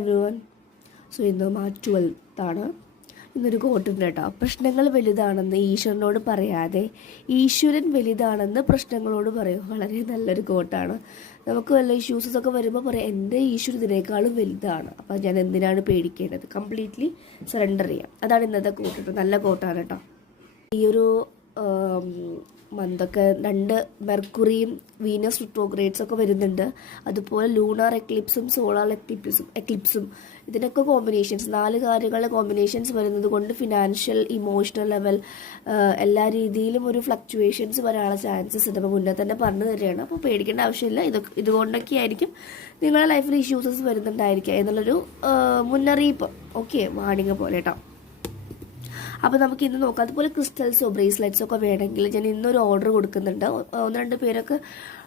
Everyone. So ഇന്ന് March 12 ഇന്നൊരു കോട്ടുണ്ട് കേട്ടോ. പ്രശ്നങ്ങൾ വലുതാണെന്ന് ഈശ്വരനോട് പറയാതെ ഈശ്വരൻ വലുതാണെന്ന് പ്രശ്നങ്ങളോട് പറയും. വളരെ നല്ലൊരു കോട്ടാണ്. നമുക്ക് വല്ല ഇഷ്യൂസൊക്കെ വരുമ്പോൾ പറയാം, എൻ്റെ ഈശ്വരൻ ഇതിനേക്കാളും വലുതാണ്, അപ്പോൾ ഞാൻ എന്തിനാണ് പേടിക്കേണ്ടത്, കംപ്ലീറ്റ്ലി സറണ്ടർ ചെയ്യാം. അതാണ് ഇന്നത്തെ കോട്ട്. നല്ല കോട്ടാണ് കേട്ടോ. ഈ ഒരു മന്തൊക്കെ 2 മെർക്കുറിയും വീനസ് റിട്രോഗ്രേഡ്സ് ഒക്കെ വരുന്നുണ്ട്. അതുപോലെ ലൂണാർ എക്ലിപ്സും സോളാർ എക്ലിപ്സും ഇതിനൊക്കെ കോമ്പിനേഷൻസ്, 4 കാര്യങ്ങളുടെ കോമ്പിനേഷൻസ് വരുന്നത് കൊണ്ട് ഫിനാൻഷ്യൽ, ഇമോഷണൽ ലെവൽ എല്ലാ രീതിയിലും ഒരു ഫ്ലക്ച്വേഷൻസ് വരാനുള്ള ചാൻസസ് ഉണ്ട്. അപ്പോൾ മുന്നേ തന്നെ പറഞ്ഞു തരികയാണ്. അപ്പോൾ പേടിക്കേണ്ട ആവശ്യമില്ല. ഇതുകൊണ്ടൊക്കെ ആയിരിക്കും നിങ്ങളുടെ ലൈഫിൽ ഇഷ്യൂസസ് വരുന്നുണ്ടായിരിക്കുക എന്നുള്ളൊരു മുന്നറിയിപ്പ്. ഓക്കെ, വാണിംഗ് പോലെ കേട്ടോ. അപ്പോൾ നമുക്ക് ഇന്ന് നോക്കാം. അതുപോലെ ക്രിസ്റ്റൽസോ ബ്രേസ്ലെറ്റ്സോ ഒക്കെ വേണമെങ്കിൽ ഞാൻ ഇന്നൊരു ഓർഡർ കൊടുക്കുന്നുണ്ട്. 1-2 പേരൊക്കെ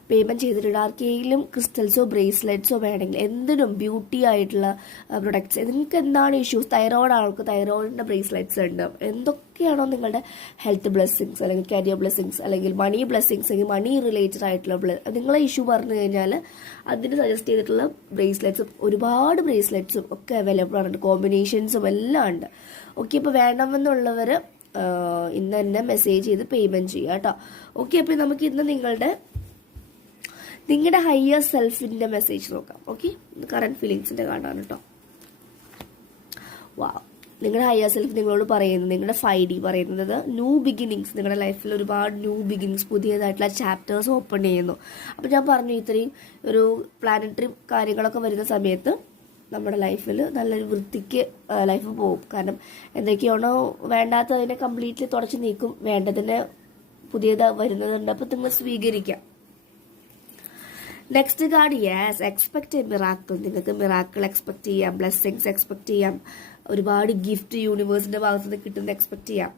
പേയ്മെൻറ്റ് ചെയ്തിട്ടുണ്ട്. ആർക്കെങ്കിലും ക്രിസ്റ്റൽസോ ബ്രേസ്ലെറ്റ്സോ വേണമെങ്കിൽ, എന്തിനും ബ്യൂട്ടി ആയിട്ടുള്ള പ്രൊഡക്ട്സ്, നിങ്ങൾക്ക് എന്താണ് ഇഷ്യൂസ്, തൈറോയ്ഡ് ആൾക്ക് തൈറോയിഡിൻ്റെ ബ്രേസ്ലെറ്റ്സ് ഉണ്ട്, എന്തൊക്കെയാണോ നിങ്ങളുടെ ഹെൽത്ത് ബ്ലെസ്സിങ്സ് അല്ലെങ്കിൽ കരിയർ ബ്ലെസ്സിങ്സ് അല്ലെങ്കിൽ മണി ബ്ലെസ്സിങ്സ് അല്ലെങ്കിൽ മണി റിലേറ്റഡ് ആയിട്ടുള്ള നിങ്ങളെ ഇഷ്യൂ പറഞ്ഞു കഴിഞ്ഞാൽ അതിന് സജസ്റ്റ് ചെയ്തിട്ടുള്ള ബ്രേസ്ലെറ്റ്സും ഒരുപാട് ബ്രേസ്ലെറ്റ്സും ഒക്കെ അവൈലബിൾ ആണ്. കോമ്പിനേഷൻസും എല്ലാം ഉണ്ട്. ഓക്കെ, അപ്പോൾ വേണമെന്നുള്ളവർ ഇന്ന് തന്നെ മെസ്സേജ് ചെയ്ത് പേയ്മെൻറ്റ് ചെയ്യുക കേട്ടോ. ഓക്കെ, അപ്പോൾ നമുക്ക് ഇന്ന് നിങ്ങളുടെ ഹയർ സെൽഫിൻ്റെ മെസ്സേജ് നോക്കാം. ഓക്കെ, കറണ്ട് ഫീലിങ്സിൻ്റെ കാണാൻ കേട്ടോ. വാ, നിങ്ങളുടെ ഹയർ സെൽഫ് നിങ്ങളോട് പറയുന്നത്, നിങ്ങളുടെ 5D പറയുന്നത് ന്യൂ ബിഗിനിങ്സ്, നിങ്ങളുടെ ലൈഫിൽ ഒരുപാട് ന്യൂ ബിഗിനിങ്സ്, പുതിയതായിട്ടുള്ള ചാപ്റ്റേഴ്സ് ഓപ്പൺ ചെയ്യുന്നു. അപ്പോൾ ഞാൻ പറഞ്ഞു, ഇത്രയും ഒരു പ്ലാനറ്ററി കാര്യങ്ങളൊക്കെ വരുന്ന സമയത്ത് നമ്മുടെ ലൈഫിൽ നല്ലൊരു വൃത്തിക്ക് ലൈഫ് പോകും. കാരണം എന്തൊക്കെയാണോ വേണ്ടാത്തതിനെ കംപ്ലീറ്റ്ലി തുടച്ച് നീക്കും, വേണ്ടതിന് പുതിയത് വരുന്നതുണ്ട്. അപ്പോൾ നിങ്ങൾ സ്വീകരിക്കാം. Next card, yes, expect a miracle. നിങ്ങൾക്ക് മിറാക്കിൾ എക്സ്പെക്ട് ചെയ്യാം, ബ്ലെസ്സിങ്സ് എക്സ്പെക്ട് ചെയ്യാം, ഒരുപാട് ഗിഫ്റ്റ് യൂണിവേഴ്സിന്റെ ഭാഗത്ത് നിന്ന് കിട്ടുന്നത് എക്സ്പെക്ട് ചെയ്യാം.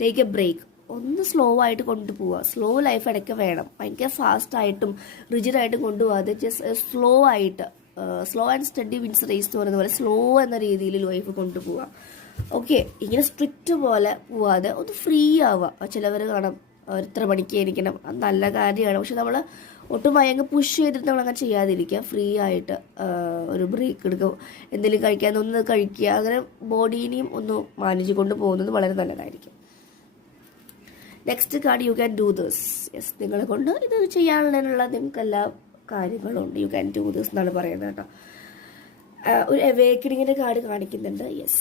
ടേക്ക് എ ബ്രേക്ക്, ഒന്ന് സ്ലോ ആയിട്ട് കൊണ്ടുപോവുക. സ്ലോ ലൈഫ് ഇടയ്ക്ക് വേണം. ഭയങ്കര ഫാസ്റ്റ് ആയിട്ടും റിജിഡായിട്ടും കൊണ്ടുപോകാതെ ജസ്റ്റ് സ്ലോ ആയിട്ട്, slow and steady wins race എന്ന് പറയുന്ന പോലെ സ്ലോ എന്ന രീതിയിൽ ലൈഫ് കൊണ്ടുപോവുക. ഓക്കെ, ഇങ്ങനെ സ്ട്രിക്റ്റ് പോലെ പോവാതെ ഒന്ന് ഫ്രീ ആവുക. ചിലവർ കാണാം ഇത്ര മണിക്ക് ഇരിക്കണം, അത് നല്ല കാര്യമാണ്. പക്ഷെ നമ്മൾ ഒട്ടും ഭയങ്കര പുഷ് ചെയ്തിട്ട് നമ്മളങ്ങനെ ചെയ്യാതിരിക്കുക. ഫ്രീ ആയിട്ട് ഒരു ബ്രേക്ക് എടുക്കുക, എന്തെങ്കിലും കഴിക്കാൻ ഒന്ന് കഴിക്കുക. അങ്ങനെ ബോഡീനെയും ഒന്ന് മാനേജ് കൊണ്ട് പോകുന്നത് വളരെ നല്ലതായിരിക്കും. Next card, you can do this. Yes, നിങ്ങളെ കൊണ്ട് ഇത് ചെയ്യാനുള്ള നിങ്ങൾക്ക് എല്ലാ കാര്യങ്ങളും ഉണ്ട്. യു ക്യാൻ ഡു ദിസ് എന്നാണ് പറയുന്നത് കേട്ടോ. ഒരു അവേക്കണിങ്ങിൻ്റെ കാർഡ് കാണിക്കുന്നുണ്ട്. യെസ്,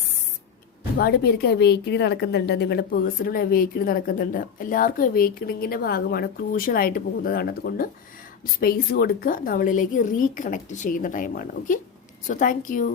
ഒരുപാട് പേർക്ക് അവേക്കണിങ് നടക്കുന്നുണ്ട്. നിങ്ങളുടെ പേഴ്സണൽ അവേക്കണിങ് നടക്കുന്നുണ്ട്. എല്ലാവർക്കും അവേക്കണിങ്ങിൻ്റെ ഭാഗമാണ്, ക്രൂഷ്യലായിട്ട് പോകുന്നതാണ്. അതുകൊണ്ട് സ്പേസ് കൊടുക്കുക, നമ്മളിലേക്ക് റീകണക്ട് ചെയ്യുന്ന ടൈമാണ്. Okay, so thank you.